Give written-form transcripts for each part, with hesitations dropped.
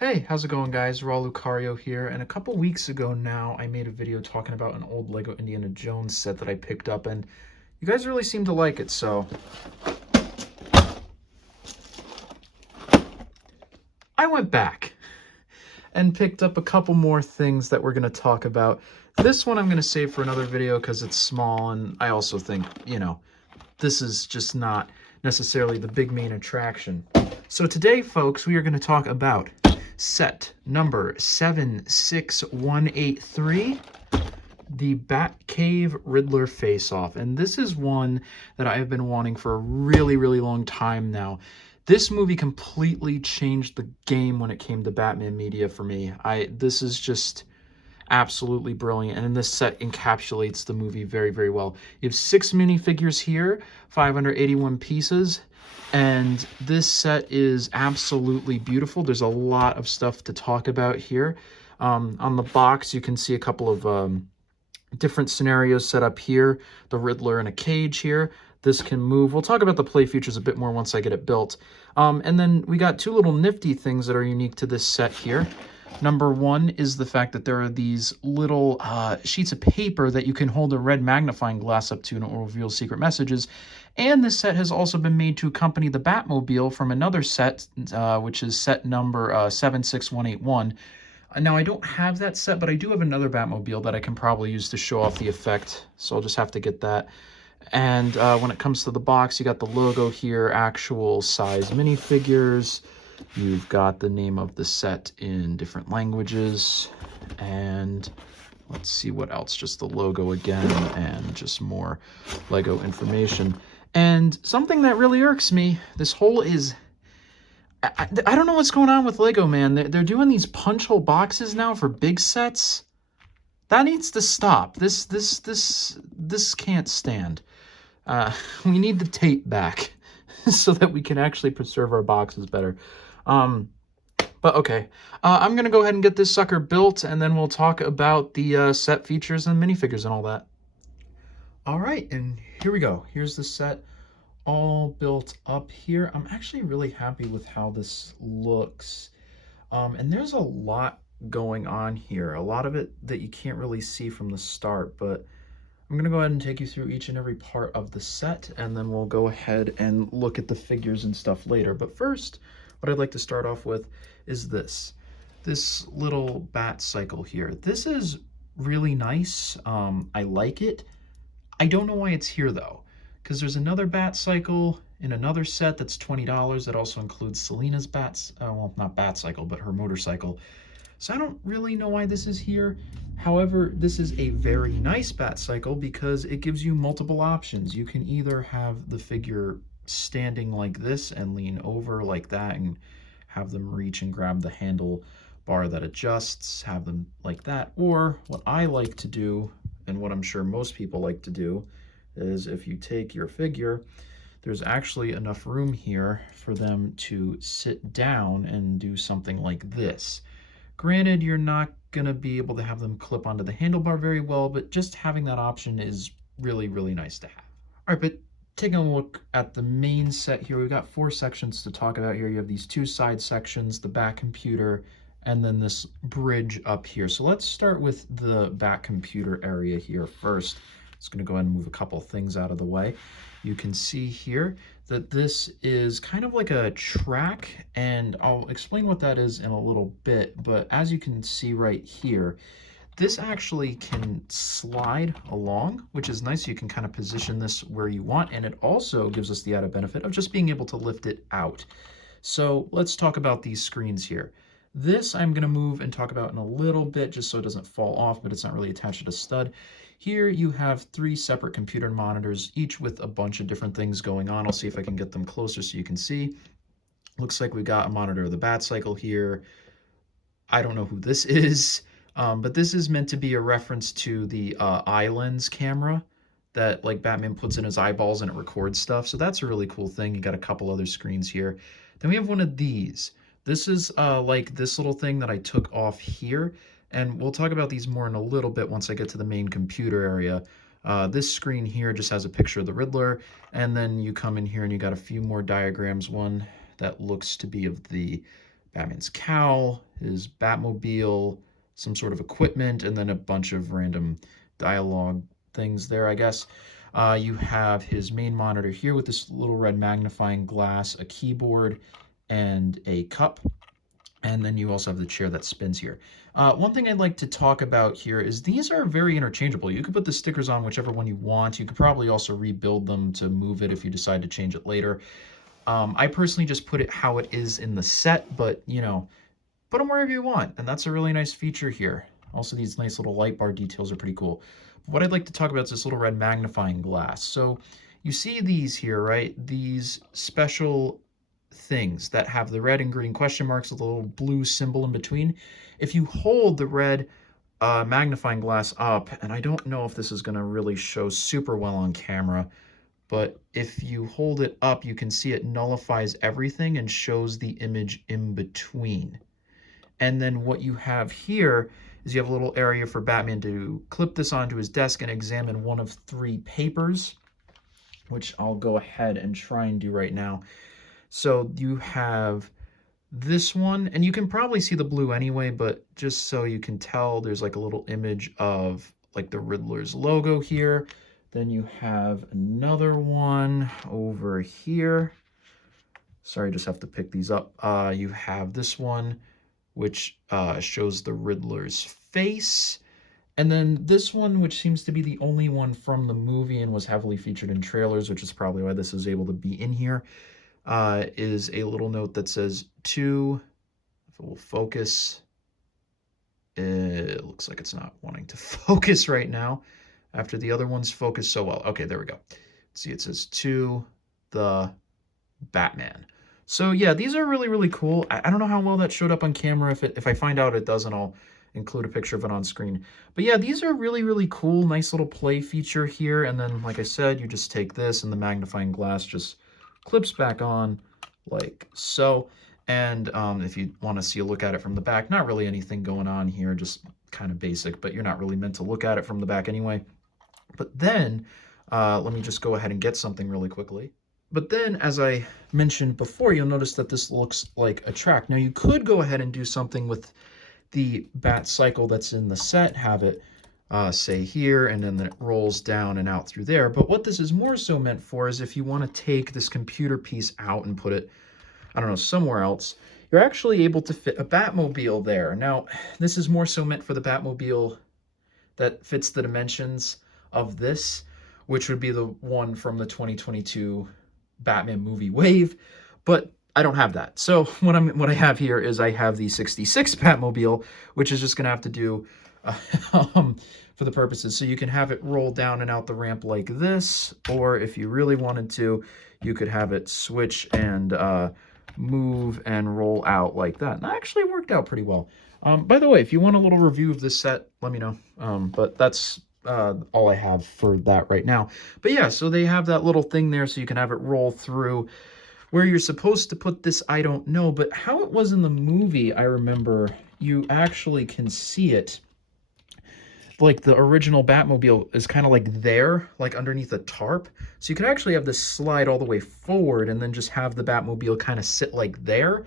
Hey, how's it going, guys? Raul Lucario here, and a couple weeks ago now, I made a video talking about an old Lego Indiana Jones set that I picked up, and you guys really seem to like it, so I went back and picked up a couple more things that we're going to talk about. This one I'm going to save for another video because it's small, and I also think, this is just not necessarily the big main attraction. So today, folks, we are going to talk about set number 76183, the Batcave Riddler face-off. And this is one that I have been wanting for a really, really long time now. This movie completely changed the game when it came to Batman media for me. This is just absolutely brilliant, and this set encapsulates the movie very, very well. You have 6 minifigures here, 581 pieces, and this set is absolutely beautiful. There's a lot of stuff to talk about here. On the box, you can see a couple of different scenarios set up here. The Riddler in a cage here. This can move. We'll talk about the play features a bit more once I get it built. And then we got two little nifty things that are unique to this set here. Number one is the fact that there are these little sheets of paper that you can hold a red magnifying glass up to and it will reveal secret messages. And this set has also been made to accompany the Batmobile from another set, which is set number 76181. Now, I don't have that set, but I do have another Batmobile that I can probably use to show off the effect, so I'll just have to get that. And when it comes to the box, you got the logo here, actual size minifigures. You've got the name of the set in different languages, and let's see what else, just the logo again, and just more Lego information. And something that really irks me, this hole is, I don't know what's going on with Lego, man. They're doing these punch hole boxes now for big sets. That needs to stop. This can't stand. We need the tape back so that we can actually preserve our boxes better. But okay, I'm going to go ahead and get this sucker built, and then we'll talk about the set features and minifigures and all that. All right, and here we go. Here's the set all built up here. I'm actually really happy with how this looks. And there's a lot going on here. A lot of it that you can't really see from the start, but I'm going to go ahead and take you through each and every part of the set, and then we'll go ahead and look at the figures and stuff later. But first, what I'd like to start off with is this little bat cycle here. This is really nice. I like it. I don't know why it's here, though, because there's another bat cycle in another set that's $20 that also includes Selina's well, not bat cycle, but her motorcycle. So I don't really know why this is here. However, this is a very nice bat cycle because it gives you multiple options. You can either have the figure standing like this and lean over like that and have them reach and grab the handle bar that adjusts, have them like that. Or what I like to do, and what I'm sure most people like to do, is if you take your figure, there's actually enough room here for them to sit down and do something like this. Granted, you're not going to be able to have them clip onto the handlebar very well, but just having that option is really, really nice to have. All right, but taking a look at the main set here, we've got 4 sections to talk about here. You have these 2 side sections, the back computer, and then this bridge up here. So let's start with the back computer area here first. Just going to go ahead and move a couple things out of the way. You can see here that this is kind of like a track, and I'll explain what that is in a little bit, but as you can see right here, this actually can slide along, which is nice. You can kind of position this where you want, and it also gives us the added benefit of just being able to lift it out. So let's talk about these screens here. This I'm going to move and talk about in a little bit just so it doesn't fall off, but it's not really attached to a stud. Here you have 3 separate computer monitors, each with a bunch of different things going on. I'll see if I can get them closer so you can see. Looks like we got a monitor of the bat cycle here. I don't know who this is, but this is meant to be a reference to the eye lens camera that like Batman puts in his eyeballs and it records stuff. So that's a really cool thing. You got a couple other screens here. Then we have one of these. This is like this little thing that I took off here. And we'll talk about these more in a little bit once I get to the main computer area. This screen here just has a picture of the Riddler, and then you come in here and you got a few more diagrams. One that looks to be of the Batman's cowl, his Batmobile, some sort of equipment, and then a bunch of random dialogue things there, I guess. You have his main monitor here with this little red magnifying glass, a keyboard, and a cup. And then you also have the chair that spins here. One thing I'd like to talk about here is these are very interchangeable. You could put the stickers on whichever one you want. You could probably also rebuild them to move it if you decide to change it later. I personally just put it how it is in the set, but you know, put them wherever you want. And that's a really nice feature here. Also, these nice little light bar details are pretty cool. But what I'd like to talk about is this little red magnifying glass. So you see these here, right? These special things that have the red and green question marks with a little blue symbol in between. If you hold the red magnifying glass up, and I don't know if this is going to really show super well on camera, but if you hold it up, you can see it nullifies everything and shows the image in between. And then what you have here is you have a little area for Batman to clip this onto his desk and examine one of 3 papers, which I'll go ahead and try and do right now. So you have this one, and you can probably see the blue anyway, but just so you can tell, there's like a little image of like the Riddler's logo here. Then you have another one over here. Sorry, I just have to pick these up. You have this one, which shows the Riddler's face. And then this one, which seems to be the only one from the movie and was heavily featured in trailers, which is probably why this is able to be in here, is a little note that says to, if it will focus, it looks like it's not wanting to focus right now after the other ones focus so well. Okay, there we go. See, it says to the Batman. So yeah, these are really, really cool. I don't know how well that showed up on camera. If I find out it doesn't, I'll include a picture of it on screen. But yeah, these are really, really cool. Nice little play feature here. And then, like I said, you just take this and the magnifying glass just clips back on like so. And if you want to see a look at it from the back, not really anything going on here, just kind of basic, but you're not really meant to look at it from the back anyway. But then let me just go ahead and get something really quickly. But then, as I mentioned before, you'll notice that this looks like a track. Now, you could go ahead and do something with the bat cycle that's in the set, have it say here, and then it rolls down and out through there. But what this is more so meant for is if you want to take this computer piece out and put it, I don't know, somewhere else, you're actually able to fit a Batmobile there. Now, this is more so meant for the Batmobile that fits the dimensions of this, which would be the one from the 2022 Batman movie Wave, but I don't have that. So what I have here is I have the 66 Batmobile, which is just going to have to do for the purposes. So you can have it roll down and out the ramp like this, or if you really wanted to, you could have it switch and move and roll out like that. And that actually worked out pretty well. By the way, if you want a little review of this set, let me know. But that's all I have for that right now. But yeah, so they have that little thing there so you can have it roll through. Where you're supposed to put this, I don't know, but how it was in the movie, I remember you actually can see it. Like the original Batmobile is kind of like there, like underneath a tarp. So you could actually have this slide all the way forward and then just have the Batmobile kind of sit like there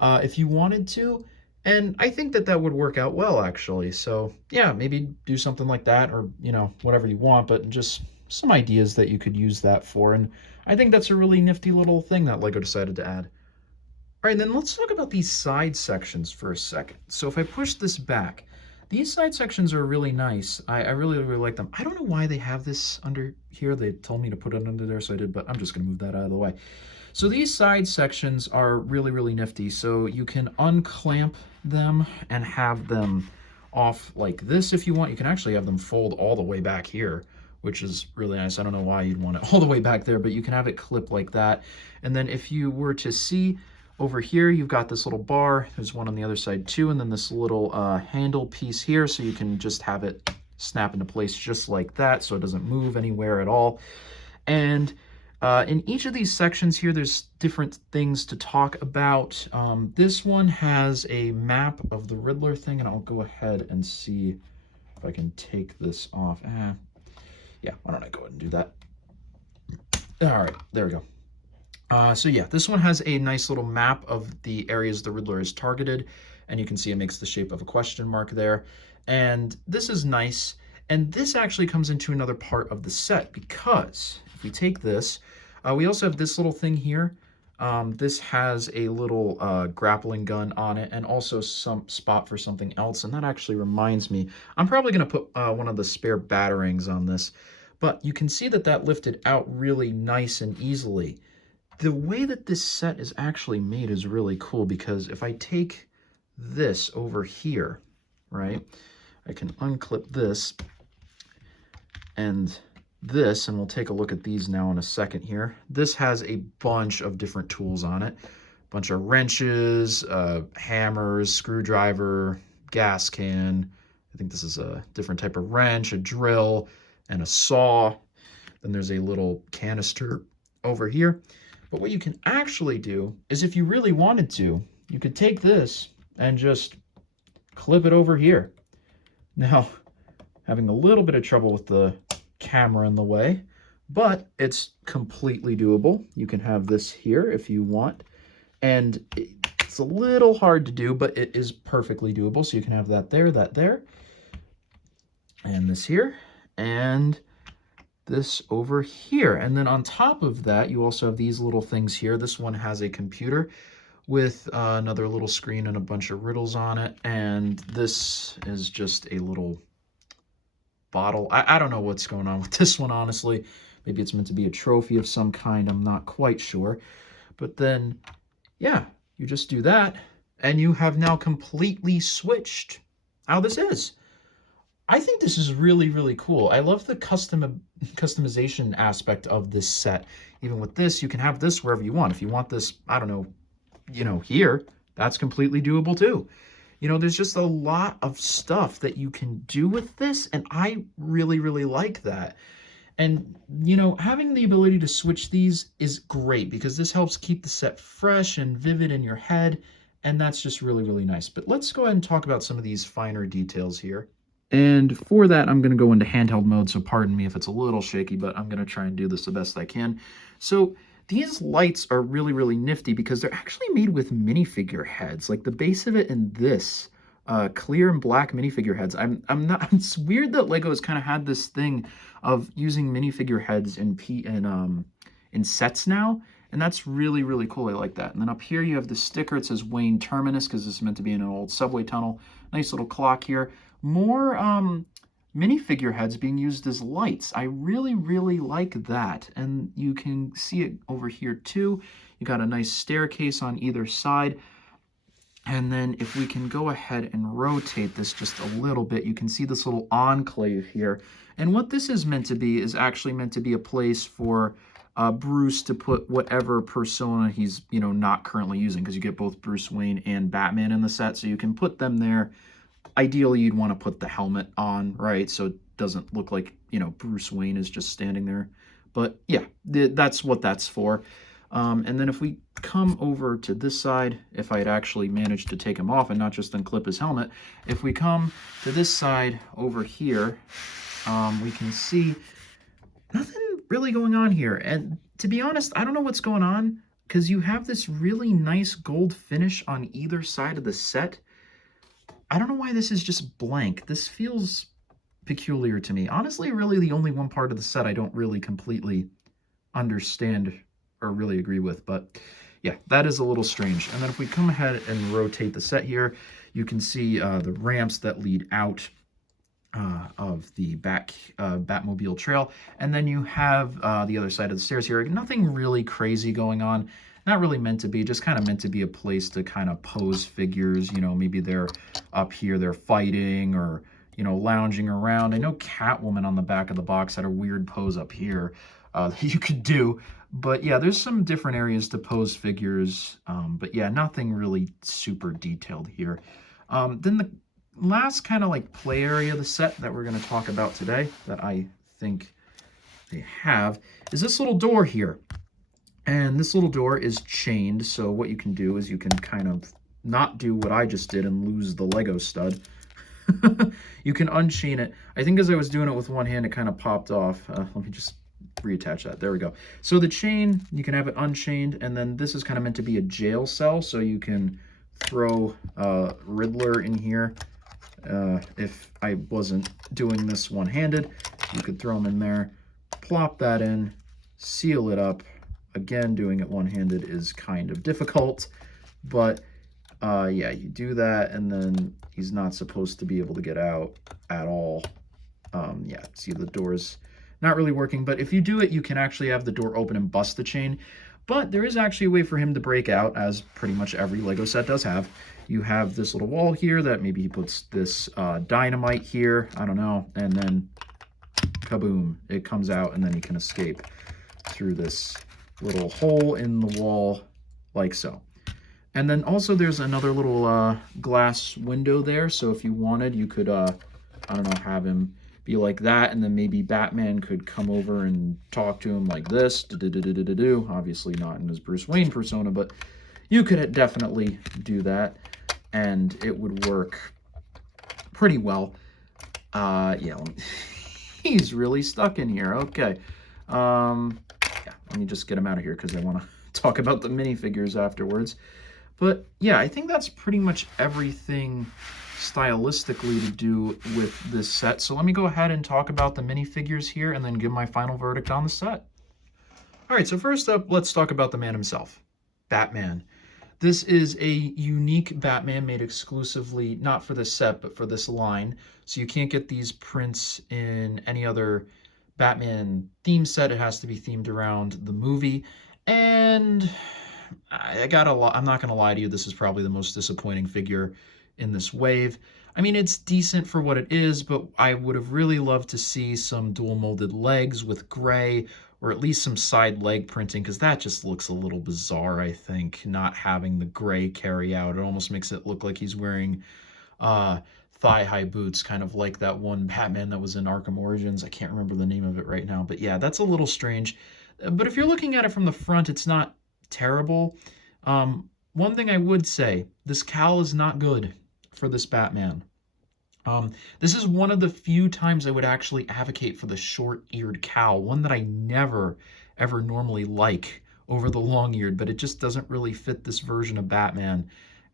if you wanted to. And I think that that would work out well, actually. So yeah, maybe do something like that, or, you know, whatever you want, but just some ideas that you could use that for. And I think that's a really nifty little thing that LEGO decided to add. All right, then let's talk about these side sections for a second. So if I push this back, these side sections are really nice. I really, really like them. I don't know why they have this under here. They told me to put it under there, so I did, but I'm just gonna move that out of the way. So these side sections are really, really nifty. So you can unclamp them and have them off like this if you want. You can actually have them fold all the way back here, which is really nice. I don't know why you'd want it all the way back there, but you can have it clip like that. And then if you were to see over here, you've got this little bar. There's one on the other side too, and then this little handle piece here, so you can just have it snap into place just like that, so it doesn't move anywhere at all. And in each of these sections here, there's different things to talk about. This one has a map of the Riddler thing, and I'll go ahead and see if I can take this off. Yeah, why don't I go ahead and do that? All right, there we go. So yeah, this one has a nice little map of the areas the Riddler is targeted, and you can see it makes the shape of a question mark there. And this is nice. And this actually comes into another part of the set, because if we take this, we also have this little thing here. This has a little grappling gun on it, and also some spot for something else. And that actually reminds me, I'm probably going to put one of the spare batarangs on this. But you can see that that lifted out really nice and easily. The way that this set is actually made is really cool, because if I take this over here, right, I can unclip this and this, and we'll take a look at these now in a second here. This has a bunch of different tools on it. A bunch of wrenches, hammers, screwdriver, gas can. I think this is a different type of wrench, a drill, and a saw. Then there's a little canister over here. But what you can actually do is, if you really wanted to, you could take this and just clip it over here. Now, having a little bit of trouble with the camera in the way, but it's completely doable. You can have this here if you want, and it's a little hard to do, but it is perfectly doable. So you can have that there, and this here, and this over here. And then on top of that, you also have these little things here. This one has a computer with another little screen and a bunch of riddles on it. And this is just a little bottle. I don't know what's going on with this one, honestly. Maybe it's meant to be a trophy of some kind. I'm not quite sure. But then, yeah, you just do that, and you have now completely switched how this is. I think this is really, really cool. I love the customization aspect of this set. Even with this, you can have this wherever you want. If you want this, I don't know, here, that's completely doable too. There's just a lot of stuff that you can do with this, and I really, really like that. And, having the ability to switch these is great, because this helps keep the set fresh and vivid in your head, and that's just really, really nice. But let's go ahead and talk about some of these finer details here. And for that, I'm going to go into handheld mode, so pardon me if it's a little shaky, but I'm going to try and do this the best I can. So these lights are really, really nifty, because they're actually made with minifigure heads. Like the base of it and this clear and black minifigure heads. It's weird that Lego has kind of had this thing of using minifigure heads in sets now. And that's really, really cool. I like that. And then up here you have the sticker. It says Wayne Terminus, because this is meant to be in an old subway tunnel. Nice little clock here. More minifigure heads being used as lights. I really, really like that. And you can see it over here too. You got a nice staircase on either side. And then if we can go ahead and rotate this just a little bit, you can see this little enclave here. And what this is meant to be is actually meant to be a place for Bruce to put whatever persona he's, not currently using, because you get both Bruce Wayne and Batman in the set, so you can put them there. Ideally, you'd want to put the helmet on, right? So it doesn't look like, Bruce Wayne is just standing there. But yeah, that's what that's for. And then if we come over to this side, if I had actually managed to take him off and not just unclip his helmet, if we come to this side over here, we can see nothing really going on here. And to be honest, I don't know what's going on, because you have this really nice gold finish on either side of the set. I don't know why this is just blank. This feels peculiar to me. Honestly, really the only one part of the set I don't really completely understand or really agree with, but yeah, that is a little strange. And then if we come ahead and rotate the set here, you can see the ramps that lead out of the Batmobile trail. And then you have the other side of the stairs here. Nothing really crazy going on. Not really meant to be, just kind of meant to be a place to kind of pose figures. Maybe they're up here, they're fighting, or, lounging around. I know Catwoman on the back of the box had a weird pose up here that you could do. But yeah, there's some different areas to pose figures. But yeah, nothing really super detailed here. Then the last kind of like play area of the set that we're going to talk about today, that I think they have, is this little door here. And this little door is chained, so what you can do is you can kind of not do what I just did and lose the Lego stud. You can unchain it. I think as I was doing it with one hand, it kind of popped off. Let me just reattach that. There we go. So the chain, you can have it unchained, and then this is kind of meant to be a jail cell, so you can throw Riddler in here. If I wasn't doing this one-handed, you could throw him in there, plop that in, seal it up. Again, doing it one-handed is kind of difficult, but yeah, you do that, and then he's not supposed to be able to get out at all. Yeah, see, the door's not really working, but if you do it, you can actually have the door open and bust the chain. But there is actually a way for him to break out, as pretty much every Lego set does have. You have this little wall here that maybe he puts this dynamite here, I don't know, and then kaboom, it comes out, and then he can escape through this little hole in the wall, like so. And then also there's another little glass window there, so if you wanted, you could, I don't know, have him be like that, and then maybe Batman could come over and talk to him like this, obviously not in his Bruce Wayne persona, but you could definitely do that, and it would work pretty well. Yeah, he's really stuck in here. Okay. Yeah, let me just get him out of here because I want to talk about the minifigures afterwards. But yeah, I think that's pretty much everything stylistically to do with this set. So let me go ahead and talk about the minifigures here and then give my final verdict on the set. All right, so first up, let's talk about the man himself, Batman. This is a unique Batman made exclusively, not for this set, but for this line. So you can't get these prints in any other Batman theme set. It has to be themed around the movie. And I'm not going to lie to you, this is probably the most disappointing figure in this wave. I mean, it's decent for what it is, but I would have really loved to see some dual molded legs with gray, or at least some side leg printing, because that just looks a little bizarre, I think, not having the gray carry out. It almost makes it look like he's wearing thigh-high boots, kind of like that one Batman that was in Arkham Origins. I can't remember the name of it right now, but yeah, that's a little strange. But if you're looking at it from the front, it's not terrible. One thing I would say, this cowl is not good for this Batman. This is one of the few times I would actually advocate for the short-eared cowl, one that I never, ever normally like over the long-eared, but it just doesn't really fit this version of Batman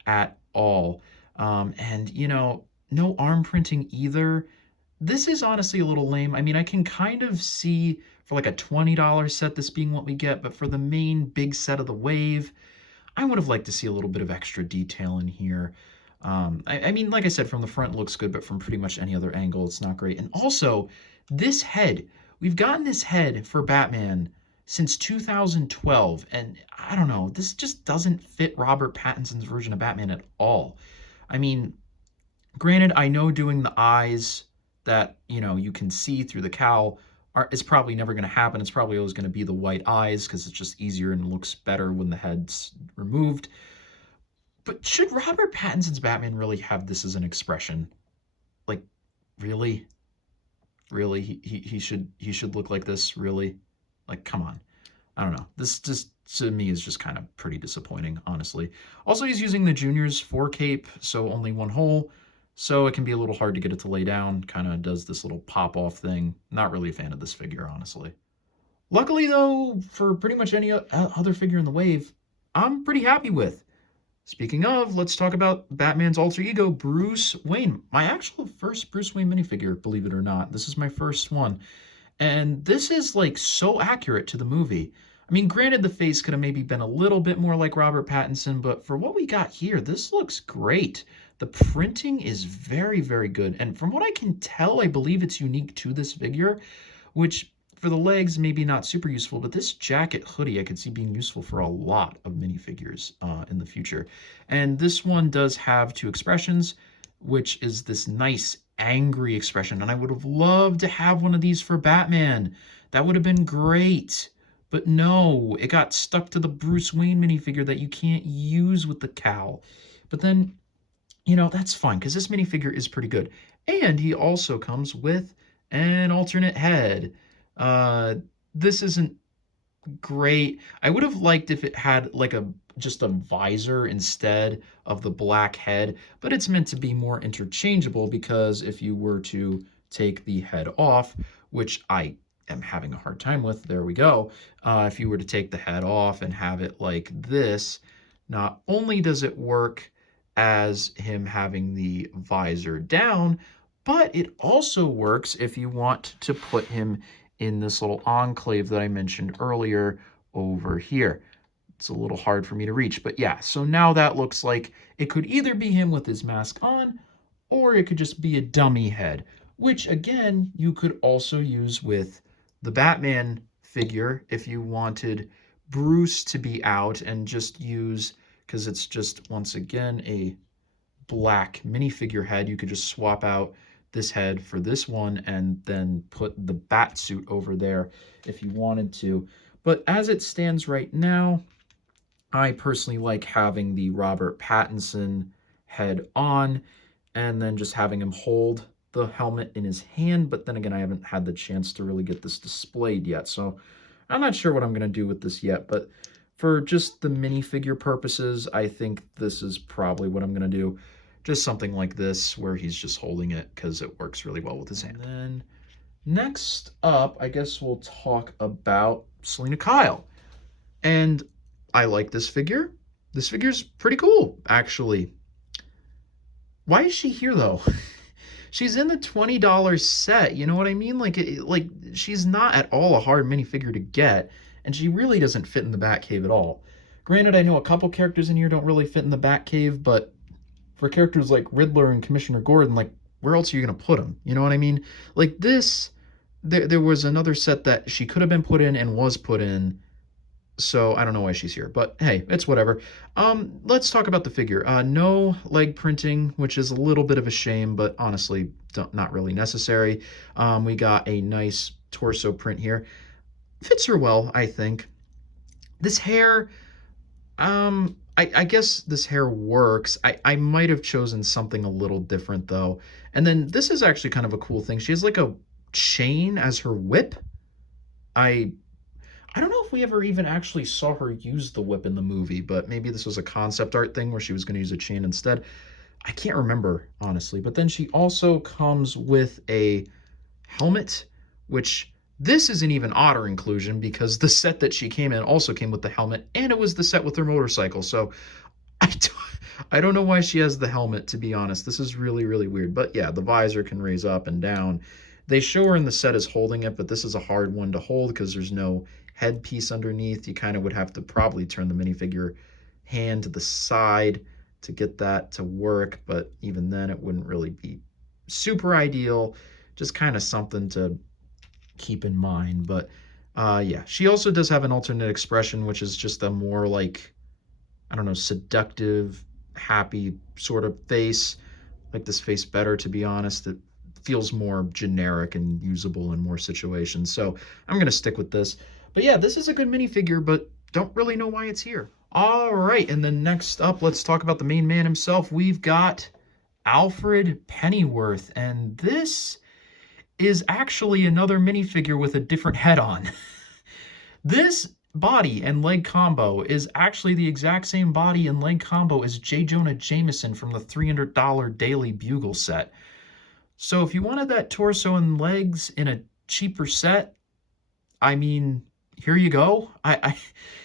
at all. And, you know, no arm printing either. This is honestly a little lame. I mean, I can kind of see for like a $20 set this being what we get, but for the main big set of the wave, I would have liked to see a little bit of extra detail in here. I mean, like I said, from the front it looks good, but from pretty much any other angle, it's not great. And also, this head, we've gotten this head for Batman since 2012, and I don't know, this just doesn't fit Robert Pattinson's version of Batman at all. I mean, granted, I know doing the eyes that, you know, you can see through the cowl is probably never going to happen. It's probably always going to be the white eyes because it's just easier and looks better when the head's removed. But should Robert Pattinson's Batman really have this as an expression? Like, really? Really? He should look like this? Really? Like, come on. I don't know. This just, to me, is just kind of pretty disappointing, honestly. Also, he's using the Junior's 4 cape, so only one hole. So it can be a little hard to get it to lay down. Kind of does this little pop-off thing. Not really a fan of this figure, honestly. Luckily, though, for pretty much any other figure in the wave, I'm pretty happy with. Speaking of, let's talk about Batman's alter ego, Bruce Wayne. My actual first Bruce Wayne minifigure, believe it or not. This is my first one. And this is, like, so accurate to the movie. I mean, granted, the face could have maybe been a little bit more like Robert Pattinson, but for what we got here, this looks great. The printing is very, very good. And from what I can tell, I believe it's unique to this figure, which for the legs, maybe not super useful, but this jacket hoodie I could see being useful for a lot of minifigures in the future. And this one does have 2 expressions, which is this nice angry expression. And I would have loved to have one of these for Batman. That would have been great. But no, it got stuck to the Bruce Wayne minifigure that you can't use with the cowl. But then, you know, that's fine, because this minifigure is pretty good. And he also comes with an alternate head. This isn't great. I would have liked if it had like just a visor instead of the black head, but it's meant to be more interchangeable, because if you were to take the head off, which I am having a hard time with. There we go. If you were to take the head off and have it like this, not only does it work as him having the visor down, but it also works if you want to put him in this little enclave that I mentioned earlier over here. It's a little hard for me to reach, but yeah, so now that looks like it could either be him with his mask on, or it could just be a dummy head, which again, you could also use with the Batman figure if you wanted Bruce to be out and just use, because it's just, once again, a black minifigure head, you could just swap out this head for this one and then put the bat suit over there if you wanted to. But as it stands right now, I personally like having the Robert Pattinson head on and then just having him hold the helmet in his hand. But then again, I haven't had the chance to really get this displayed yet. So I'm not sure what I'm going to do with this yet. But for just the minifigure purposes, I think this is probably what I'm going to do. Just something like this where he's just holding it because it works really well with his hand. And then next up, I guess we'll talk about Selena Kyle. And I like this figure. This figure's pretty cool, actually. Why is she here, though? She's in the $20 set, you know what I mean? Like she's not at all a hard minifigure to get, and she really doesn't fit in the Batcave at all. Granted, I know a couple characters in here don't really fit in the Batcave, but for characters like Riddler and Commissioner Gordon, like, where else are you going to put them? You know what I mean? Like this, there was another set that she could have been put in and was put in, so I don't know why she's here, but hey, it's whatever. Let's talk about the figure. No leg printing, which is a little bit of a shame, but honestly, not really necessary. We got a nice torso print here. Fits her well, I think. This hair, I guess this hair works. I might have chosen something a little different, though. And then this is actually kind of a cool thing. She has like a chain as her whip. I don't know if we ever even actually saw her use the whip in the movie, but maybe this was a concept art thing where she was going to use a chain instead. I can't remember, honestly. But then she also comes with a helmet, which this is an even odder inclusion because the set that she came in also came with the helmet, and it was the set with her motorcycle. So I don't know why she has the helmet, to be honest. This is really, really weird. But yeah, the visor can raise up and down. They show her in the set as holding it, but this is a hard one to hold because there's no headpiece underneath. You kind of would have to probably turn the minifigure hand to the side to get that to work, but even then it wouldn't really be super ideal. Just kind of something to keep in mind. But yeah, she also does have an alternate expression, which is just a more like, I don't know, seductive, happy sort of face. I like this face better, to be honest. It feels more generic and usable in more situations. So I'm going to stick with this. But yeah, this is a good minifigure, but don't really know why it's here. All right, and then next up, let's talk about the main man himself. We've got Alfred Pennyworth, and this is actually another minifigure with a different head on. This body and leg combo is actually the exact same body and leg combo as J. Jonah Jameson from the $300 Daily Bugle set. So if you wanted that torso and legs in a cheaper set, I mean, here you go.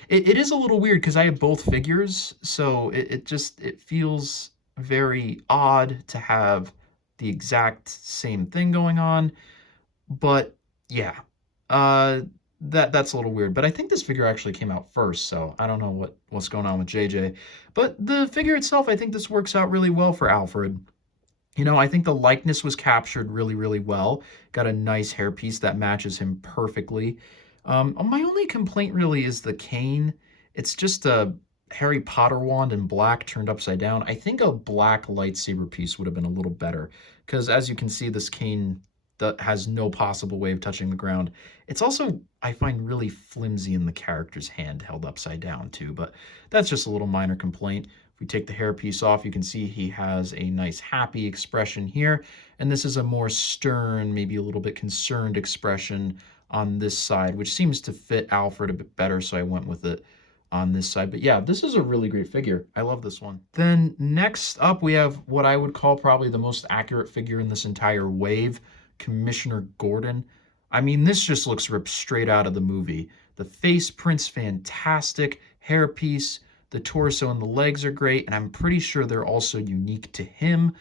It is a little weird because I have both figures, so it feels very odd to have the exact same thing going on. But yeah, that's a little weird. But I think this figure actually came out first, so I don't know what's going on with JJ. But the figure itself, I think this works out really well for Alfred. You know, I think the likeness was captured really, really well. Got a nice hairpiece that matches him perfectly. My only complaint really is the cane. It's just a Harry Potter wand in black turned upside down. I think a black lightsaber piece would have been a little better because as you can see, this cane that has no possible way of touching the ground. It's also, I find, really flimsy in the character's hand held upside down too, but that's just a little minor complaint. If we take the hairpiece off, you can see he has a nice happy expression here, and this is a more stern, maybe a little bit concerned expression on this side, which seems to fit Alfred a bit better, so I went with it on this side. But yeah, this is a really great figure. I love this one. Then next up, we have what I would call probably the most accurate figure in this entire wave, Commissioner Gordon. I mean, this just looks ripped straight out of the movie. The face print's fantastic, hairpiece, the torso and the legs are great, and I'm pretty sure they're also unique to him.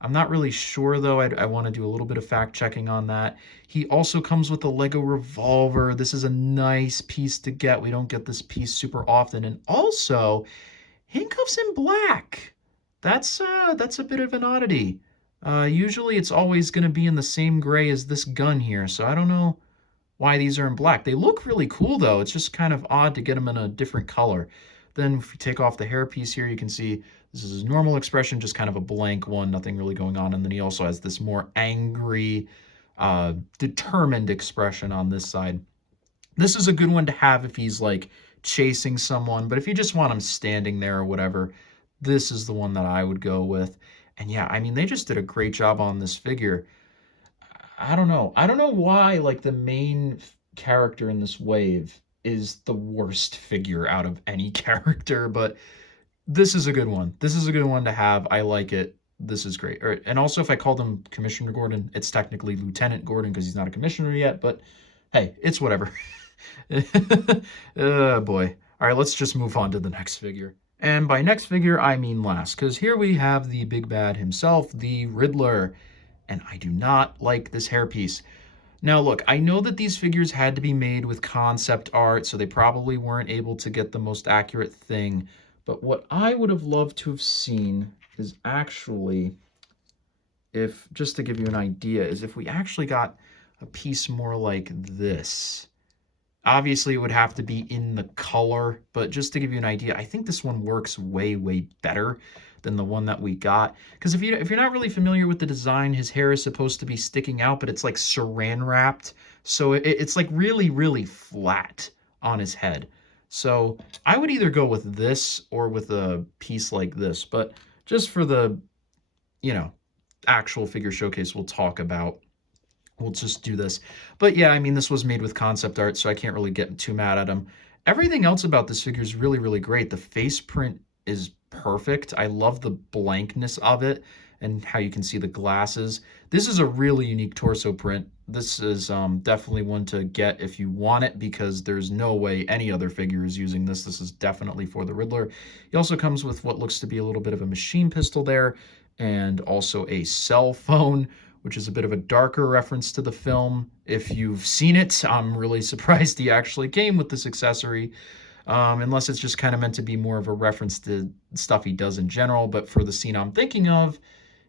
I'm not really sure though. I want to do a little bit of fact checking on that. He also comes with a Lego revolver. This is a nice piece to get. We don't get this piece super often. And also, handcuffs in black. That's a bit of an oddity. Usually it's always going to be in the same gray as this gun here, so I don't know why these are in black. They look really cool though. It's just kind of odd to get them in a different color. Then if you take off the hairpiece here, you can see this is his normal expression, just kind of a blank one, nothing really going on. And then he also has this more angry, determined expression on this side. This is a good one to have if he's like chasing someone, but if you just want him standing there or whatever, this is the one that I would go with. And yeah, I mean, they just did a great job on this figure. I don't know. I don't know why, like, the main character in this wave is the worst figure out of any character, but this is a good one. This is a good one to have. I like it. This is great. And also, if I called him Commissioner Gordon, it's technically Lieutenant Gordon because he's not a commissioner yet, but hey, it's whatever. Oh boy. All right, let's just move on to the next figure. And by next figure, I mean last, because here we have the big bad himself, the Riddler. And I do not like this hairpiece. Now look, I know that these figures had to be made with concept art, so they probably weren't able to get the most accurate thing. But what I would have loved to have seen is actually, if, just to give you an idea, is if we actually got a piece more like this. Obviously, it would have to be in the color, but just to give you an idea, I think this one works way, way better than the one that we got. Because if you're not really familiar with the design, his hair is supposed to be sticking out, but it's like saran wrapped. So it's like really, really flat on his head. So I would either go with this or with a piece like this. But just for the, actual figure showcase we'll talk about, we'll just do this. But yeah, I mean, this was made with concept art, so I can't really get too mad at him. Everything else about this figure is really, really great. The face print is perfect. I love the blankness of it and how you can see the glasses. This is a really unique torso print. This is definitely one to get if you want it, because there's no way any other figure is using this. This is definitely for the Riddler. He also comes with what looks to be a little bit of a machine pistol there, and also a cell phone, which is a bit of a darker reference to the film. If you've seen it, I'm really surprised he actually came with this accessory, unless it's just kind of meant to be more of a reference to stuff he does in general. But for the scene I'm thinking of,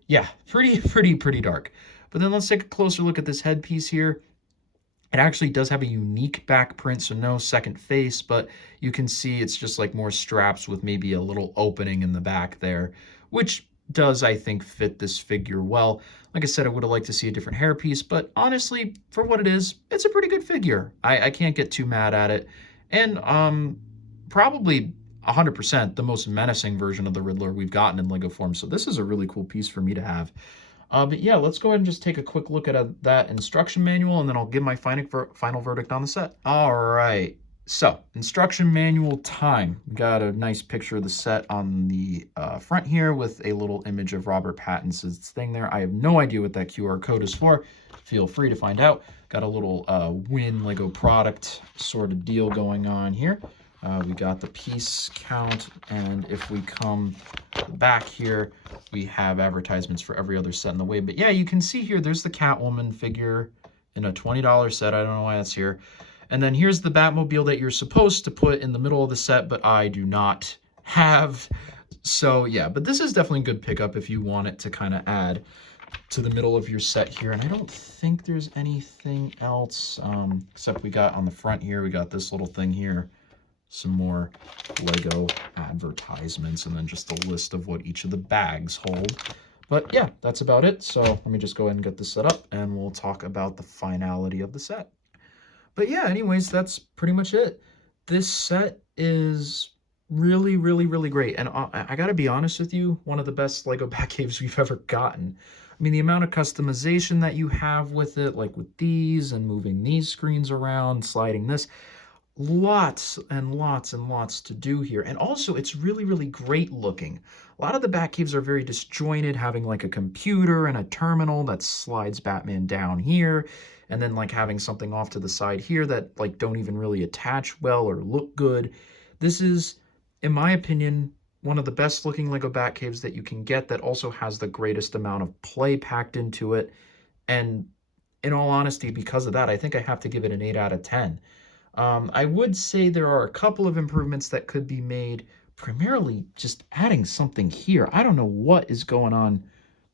yeah, pretty dark. But then let's take a closer look at this headpiece here. It actually does have a unique back print, so no second face, but you can see it's just like more straps with maybe a little opening in the back there, which does, I think, fit this figure well. Like I said, I would have liked to see a different hairpiece, but honestly, for what it is, it's a pretty good figure. I can't get too mad at it. And probably 100% the most menacing version of the Riddler we've gotten in Lego form. So this is a really cool piece for me to have. But yeah, let's go ahead and just take a quick look at that instruction manual, and then I'll give my final verdict on the set. All right. So, instruction manual time. We got a nice picture of the set on the front here with a little image of Robert Pattinson's thing there. I have no idea what that QR code is for. Feel free to find out. Got a little win Lego product sort of deal going on here. We got the piece count, and if we come back here, we have advertisements for every other set in the way. But yeah, you can see here, there's the Catwoman figure in a $20 set. I don't know why that's here. And then here's the Batmobile that you're supposed to put in the middle of the set, but I do not have. So yeah, but this is definitely a good pickup if you want it to kind of add to the middle of your set here. And I don't think there's anything else, except we got on the front here, we got this little thing here, some more Lego advertisements, and then just a list of what each of the bags hold. But yeah, that's about it. So let me just go ahead and get this set up, and we'll talk about the finality of the set. But yeah, anyways, that's pretty much it. This set is really, really, really great. And I gotta be honest with you, one of the best Lego Batcaves we've ever gotten. I mean, the amount of customization that you have with it, like with these and moving these screens around, sliding this, lots and lots and lots to do here. And also, it's really, really great looking. A lot of the Batcaves are very disjointed, having like a computer and a terminal that slides Batman down here, and then like having something off to the side here that like don't even really attach well or look good. This is, in my opinion, one of the best looking Lego Batcaves that you can get that also has the greatest amount of play packed into it. And in all honesty, because of that, I think I have to give it an 8 out of 10. I would say there are a couple of improvements that could be made, primarily just adding something here. I don't know what is going on.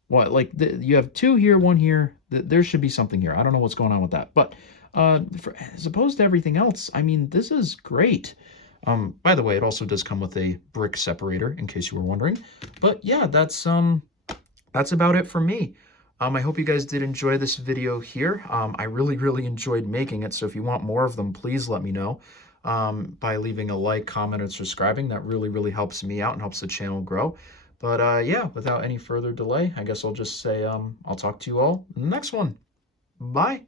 What, like, you have two here, one here. There should be something here. I don't know what's going on with that. But as opposed to everything else, I mean, this is great. By the way, it also does come with a brick separator, in case you were wondering. But yeah, that's about it for me. I hope you guys did enjoy this video here. I really, really enjoyed making it, so if you want more of them, please let me know by leaving a like, comment, and subscribing. That really, really helps me out and helps the channel grow. But yeah, without any further delay, I guess I'll just say I'll talk to you all in the next one. Bye.